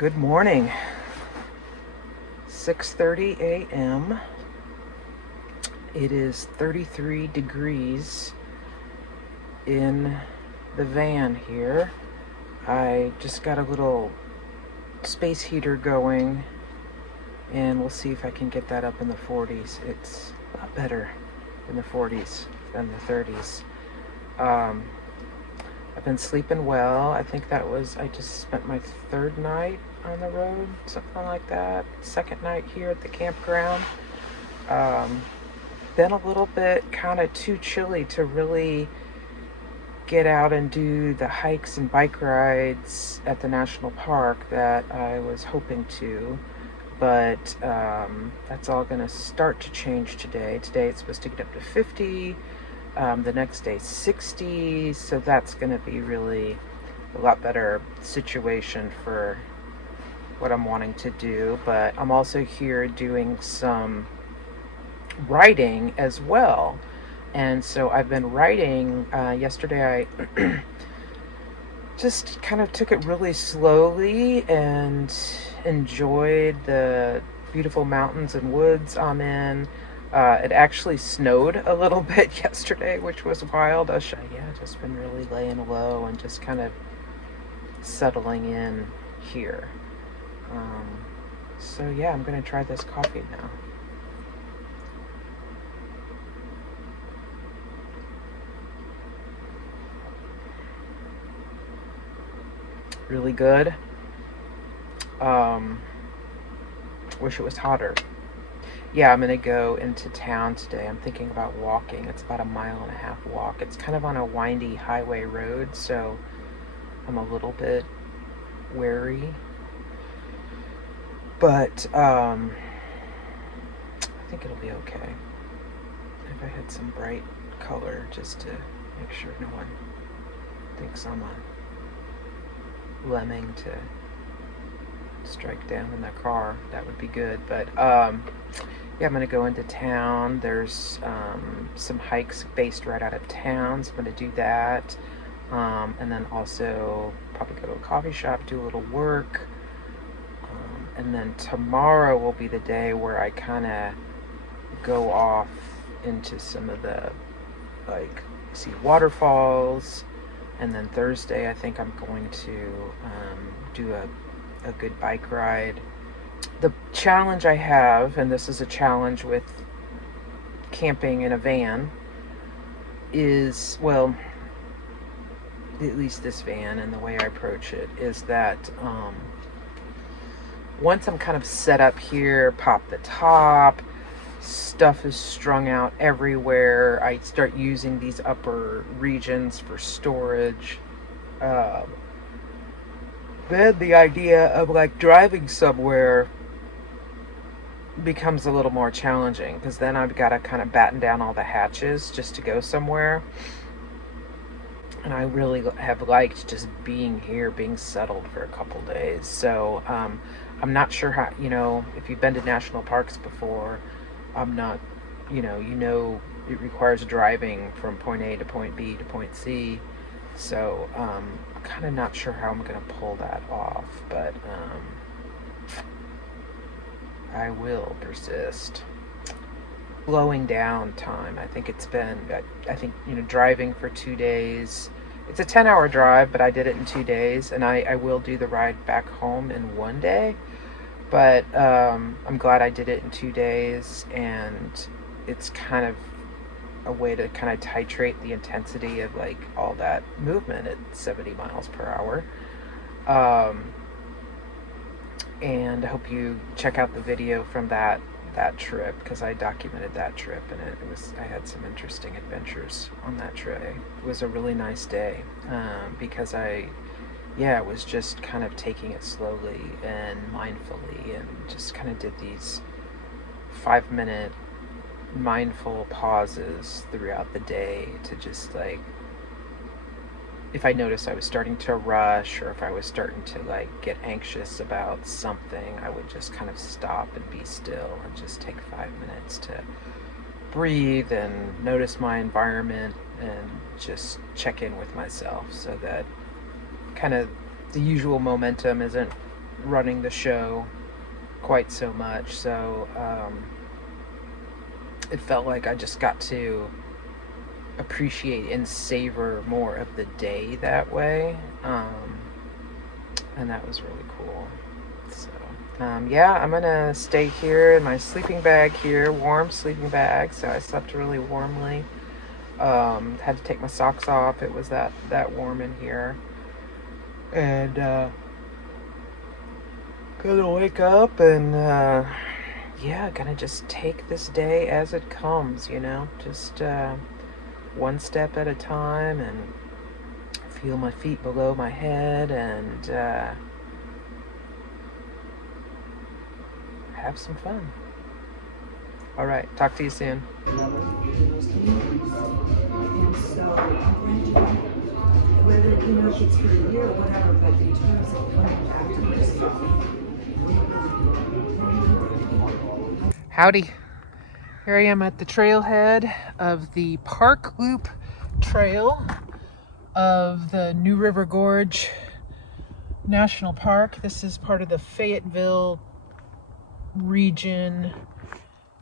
Good morning. 6:30 a.m. It is 33 degrees in the van here. I just got a little space heater going, and we'll see if I can get that up in the 40s. It's a lot better in the 40s than the 30s. I've been sleeping well. I think I just spent my third night on the road, something like that. Second night here at the campground. Been a little bit kind of too chilly to really get out and do the hikes and bike rides at the national park that I was hoping to. But that's all going to start to change today. Today it's supposed to get up to 50. The next day 60, so that's going to be really a lot better situation for what I'm wanting to do. But I'm also here doing some writing as well, and so I've been writing. Yesterday I just kind of took it really slowly and enjoyed the beautiful mountains and woods I'm in. It actually snowed a little bit yesterday, which was wild. Just been really laying low and just kind of settling in here. I'm going to try this coffee now. Really good. Wish it was hotter. Yeah, I'm going to go into town today. I'm thinking about walking. It's about a 1.5 mile walk. It's kind of on a windy highway road, so I'm a little bit wary. But I think it'll be okay. If I had some bright color just to make sure no one thinks I'm a lemming to strike down in the car, that would be good. But I'm going to go into town. There's some hikes based right out of town, so I'm going to do that. And then also probably go to a coffee shop, do a little work. And then tomorrow will be the day where I kind of go off into some of the, see waterfalls. And then Thursday, I think I'm going to do a good bike ride. The challenge I have, and this is a challenge with camping in a van, is, well, at least this van and the way I approach it, is that once I'm kind of set up here, pop the top, stuff is strung out everywhere, I start using these upper regions for storage. Then the idea of driving somewhere becomes a little more challenging, because then I've got to kind of batten down all the hatches just to go somewhere. And I really have liked just being here, being settled for a couple days. So I'm not sure how, if you've been to national parks before, I'm not, it requires driving from point A to point B to point C. So I'm kind of not sure how I'm going to pull that off, but I will persist. Slowing down time. I think driving for 2 days. It's a 10-hour drive, but I did it in 2 days, and I will do the ride back home in 1 day. But I'm glad I did it in 2 days, and it's kind of a way to kind of titrate the intensity of all that movement at 70 miles per hour. And I hope you check out the video from that trip, because I documented that trip, and I had some interesting adventures on that trip. It was a really nice day, because I was just kind of taking it slowly and mindfully, and just kind of did these 5-minute mindful pauses throughout the day to just if I noticed I was starting to rush, or if I was starting to get anxious about something, I would just kind of stop and be still and just take 5 minutes to breathe and notice my environment and just check in with myself, so that kind of the usual momentum isn't running the show quite so much, so it felt like I just got to appreciate and savor more of the day that way, and that was really cool. So yeah, I'm gonna stay here in my sleeping bag here, warm sleeping bag, so I slept really warmly. Had to take my socks off, it was that warm in here, and gonna wake up and yeah, gonna just take this day as it comes, you know, just one step at a time, and feel my feet below my head, and have some fun. All right, talk to you soon. And so whether it's for a year or whatever, but in terms of coming back to this. Howdy. Here I am at the trailhead of the Park Loop Trail of the New River Gorge National Park. This is part of the Fayetteville region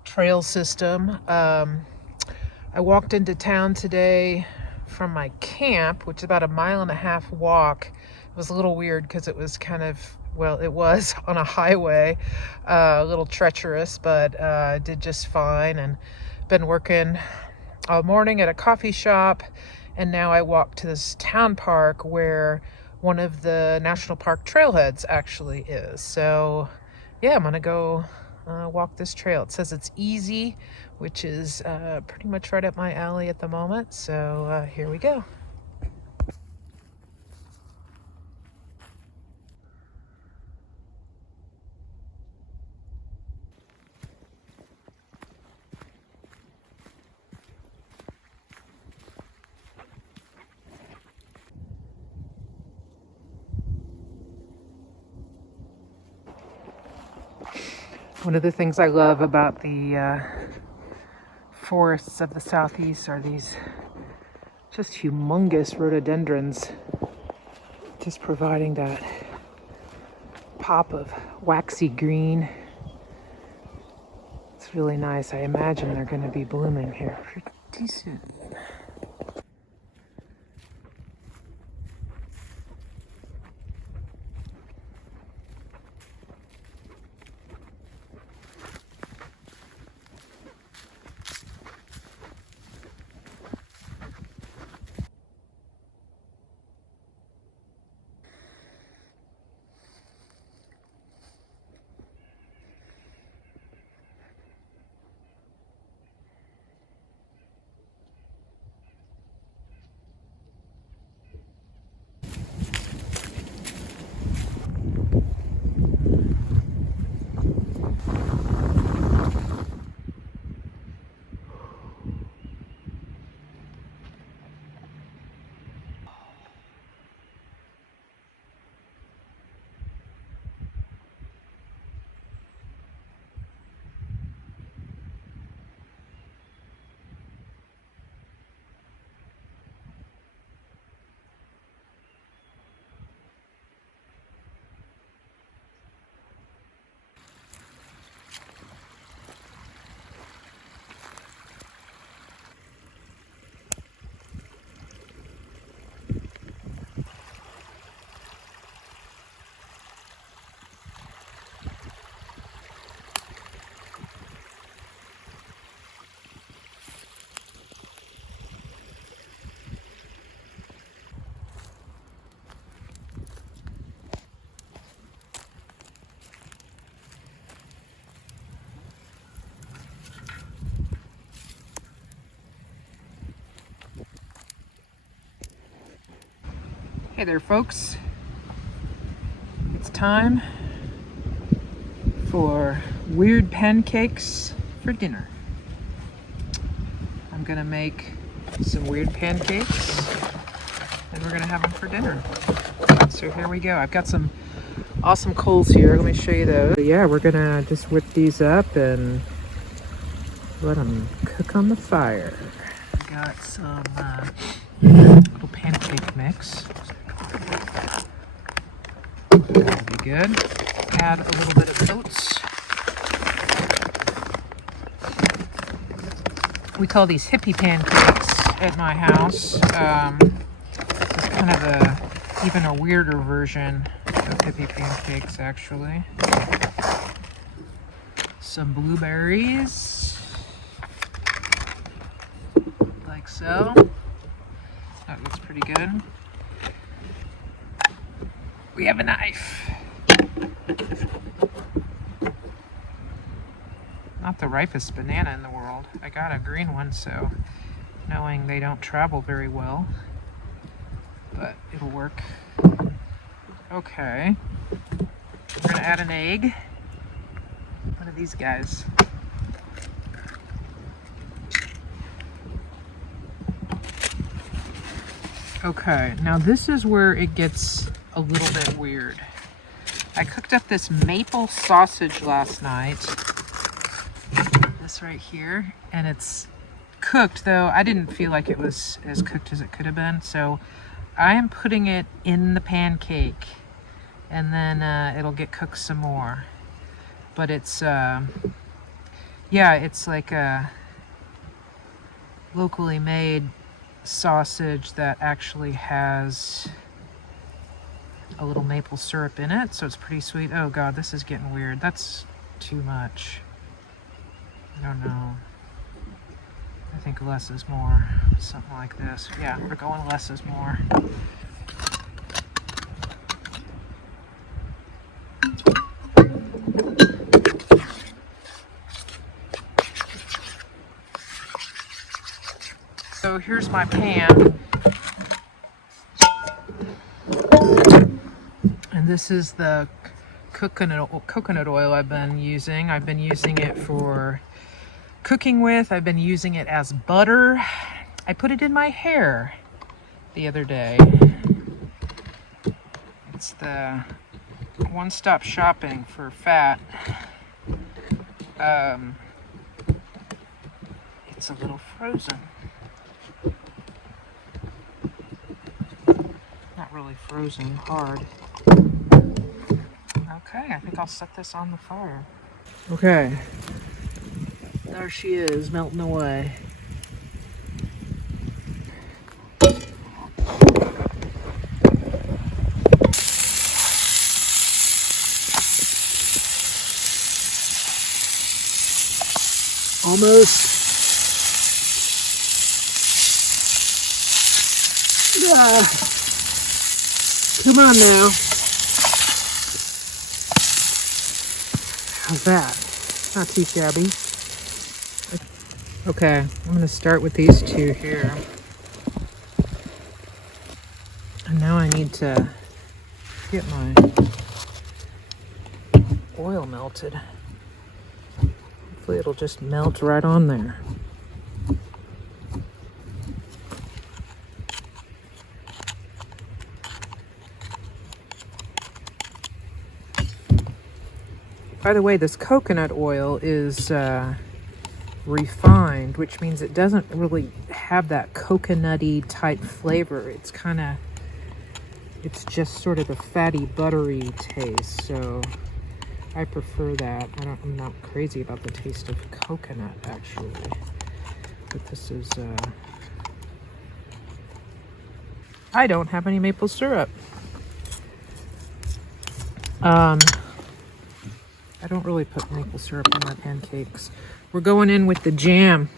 trail system. I walked into town today from my camp, which is about a 1.5 mile walk. It was a little weird because it was kind of, well, it was on a highway, a little treacherous, but did just fine, and been working all morning at a coffee shop, and now I walk to this town park where one of the national park trailheads actually is. So yeah, I'm gonna go walk this trail. It says it's easy, which is pretty much right up my alley at the moment, so here we go. One of the things I love about the forests of the southeast are these just humongous rhododendrons, just providing that pop of waxy green. It's really nice. I imagine they're going to be blooming here pretty soon. Hey there, folks. It's time for weird pancakes for dinner. I'm gonna make some weird pancakes and we're gonna have them for dinner. So here we go. I've got some awesome coals here. Let me show you those. So yeah, we're gonna just whip these up and let them cook on the fire. Got some little pancake mix. That'll be good. add a little bit of oats. We call these hippie pancakes at my house. This is kind of even a weirder version of hippie pancakes, actually. Some blueberries, like so. That looks pretty good. We have a knife. Not the ripest banana in the world. I got a green one, so knowing they don't travel very well, but it'll work. Okay. We're gonna add an egg. One of these guys. Okay, now this is where it gets a little bit weird. I cooked up this maple sausage last night. This right here, and it's cooked, though I didn't feel like it was as cooked as it could have been, so I am putting it in the pancake, and then it'll get cooked some more. But it's yeah, it's like a locally made sausage that actually has a little maple syrup in it, so it's pretty sweet. Oh god, this is getting weird. That's too much. I don't know. I think less is more. Something like this. Yeah, we're going less is more. So here's my pan. And this is the coconut oil I've been using. I've been using it for cooking with. I've been using it as butter. I put it in my hair the other day. It's the one-stop shopping for fat. It's a little frozen. Not really frozen, hard. Okay, I think I'll set this on the fire. Okay. There she is, melting away. Almost. Come on now. How's that? Not too shabby. Okay, I'm going to start with these two here. And now I need to get my oil melted. Hopefully it'll just melt right on there. By the way, this coconut oil is refined, which means it doesn't really have that coconutty type flavor. It's it's just sort of a fatty, buttery taste. So I prefer that. I'm not crazy about the taste of coconut, actually. But this is, I don't have any maple syrup. I don't really put maple syrup in my pancakes. We're going in with the jam.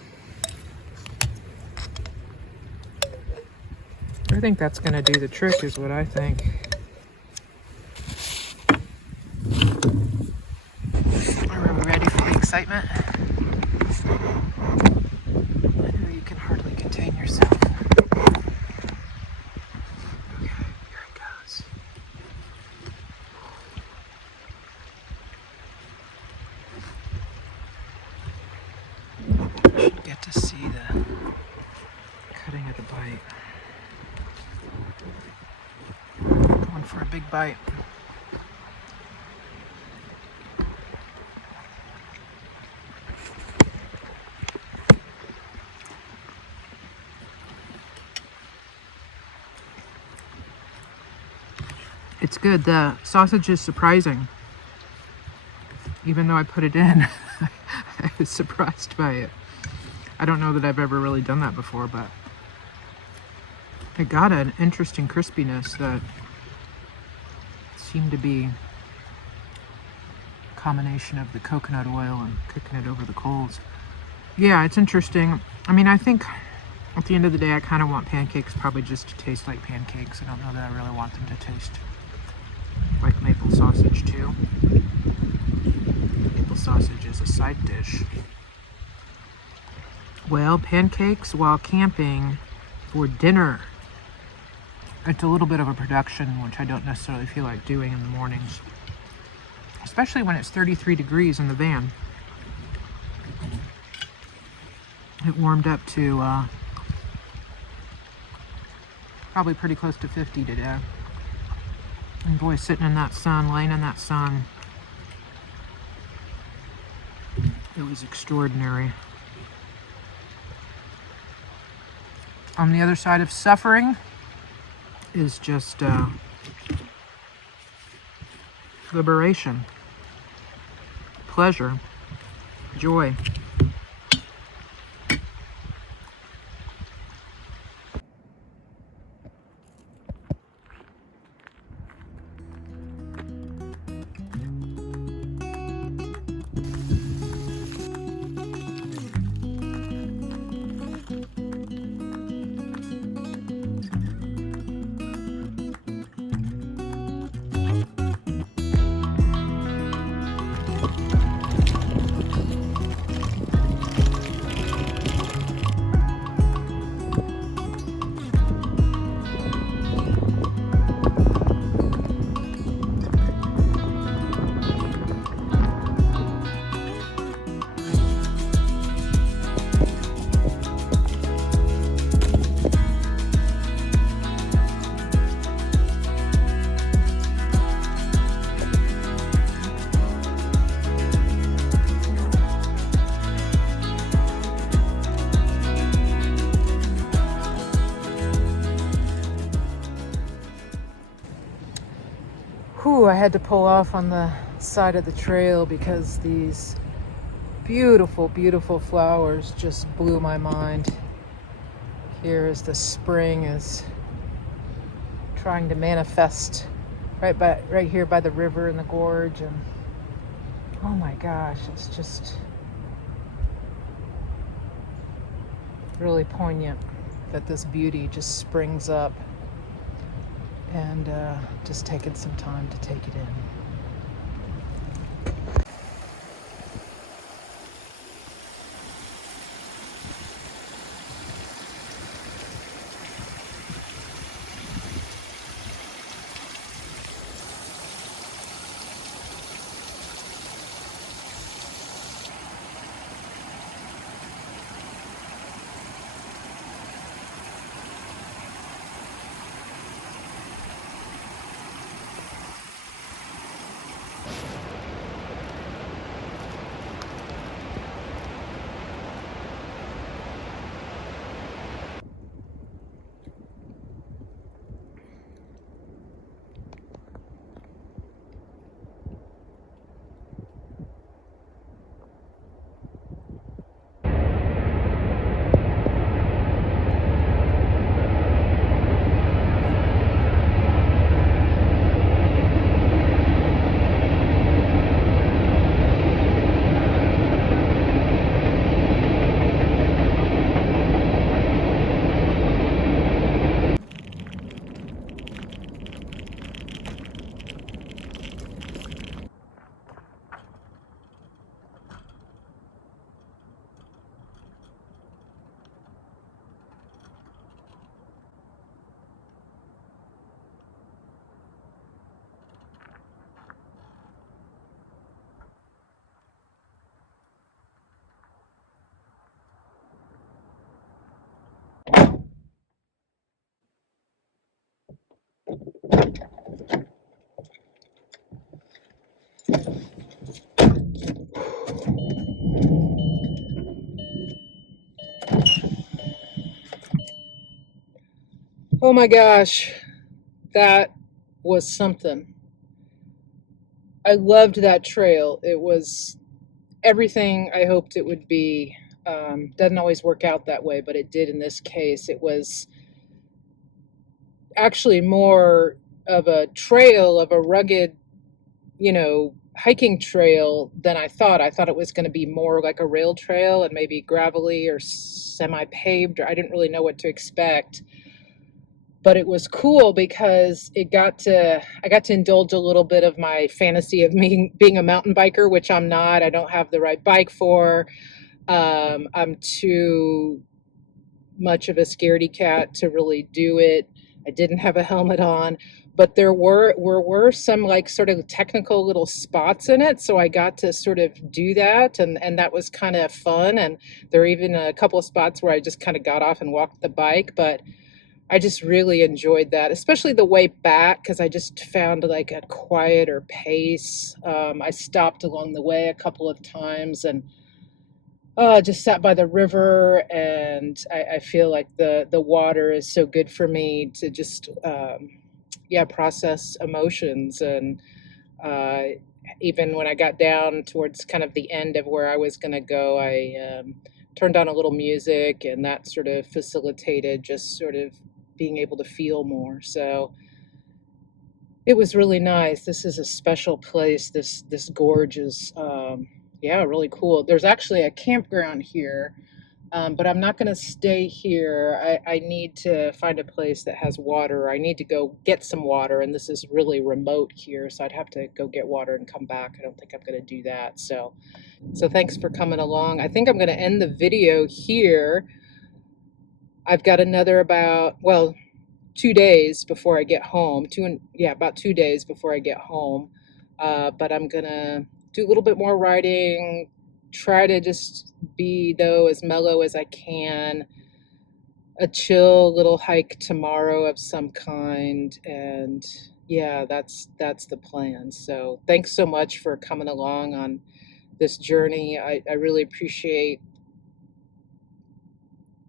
I think that's going to do the trick, is what I think. Are we ready for the excitement? I know you can hardly contain yourself. Okay, here it goes. You should get to see the cutting of the bite. Going for a big bite. It's good. The sausage is surprising. even though I put it in. I was surprised by it. I don't know that I've ever really done that before, but it got an interesting crispiness that seemed to be a combination of the coconut oil and cooking it over the coals. Yeah, it's interesting. I mean, I think at the end of the day, I kind of want pancakes probably just to taste like pancakes. I don't know that I really want them to taste like maple sausage too. Maple sausage is a side dish. Well, pancakes while camping for dinner. It's a little bit of a production, which I don't necessarily feel like doing in the mornings, especially when it's 33 degrees in the van. It warmed up to probably pretty close to 50 today. And boy, sitting in that sun, laying in that sun, it was extraordinary. On the other side of suffering is just liberation, pleasure, joy. Whew, I had to pull off on the side of the trail because these beautiful, beautiful flowers just blew my mind. Here as the spring is trying to manifest right here by the river in the gorge, and oh my gosh, it's just really poignant that this beauty just springs up, and just taking some time to take it in. Oh my gosh, that was something. I loved that trail. It was everything I hoped it would be. Doesn't always work out that way, but it did in this case. It was actually more of a trail, of a rugged, hiking trail than I thought. I thought it was going to be more like a rail trail and maybe gravelly or semi-paved, or I didn't really know what to expect. But it was cool because I got to indulge a little bit of my fantasy of me being a mountain biker, which I'm not. I don't have the right bike for. I'm too much of a scaredy cat to really do it. I didn't have a helmet on, but there were some like sort of technical little spots in it, so I got to sort of do that, and that was kind of fun. And there were even a couple of spots where I just kind of got off and walked the bike, but I just really enjoyed that, especially the way back, because I just found like a quieter pace. I stopped along the way a couple of times and just sat by the river, and I feel like the water is so good for me to just yeah, process emotions. And uh, even when I got down towards kind of the end of where I was going to go, I turned on a little music, and that sort of facilitated just sort of being able to feel more. So it was really nice. This is a special place. This gorge is yeah, really cool. There's actually a campground here, but I'm not going to stay here. I need to find a place that has water. I need to go get some water, and this is really remote here, so I'd have to go get water and come back. I don't think I'm going to do that. So thanks for coming along. I think I'm going to end the video here. I've got another about, well, 2 days before I get home. Yeah, about 2 days before I get home. But I'm gonna do a little bit more writing. Try to just be though as mellow as I can. A chill little hike tomorrow of some kind, and yeah, that's the plan. So thanks so much for coming along on this journey. I really appreciate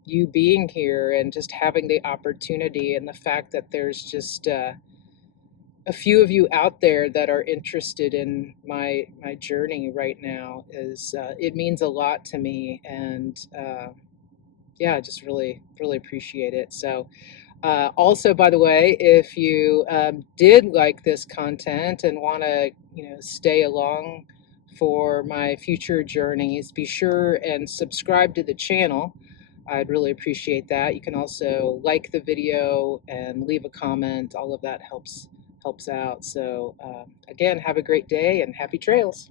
you being here and just having the opportunity, and the fact that there's just a few of you out there that are interested in my journey right now is it means a lot to me. And yeah, I just really appreciate it. So also, by the way, if you did like this content and want to stay along for my future journeys, be sure and subscribe to the channel. I'd really appreciate that. You can also like the video and leave a comment. All of that helps out. So again, have a great day and happy trails.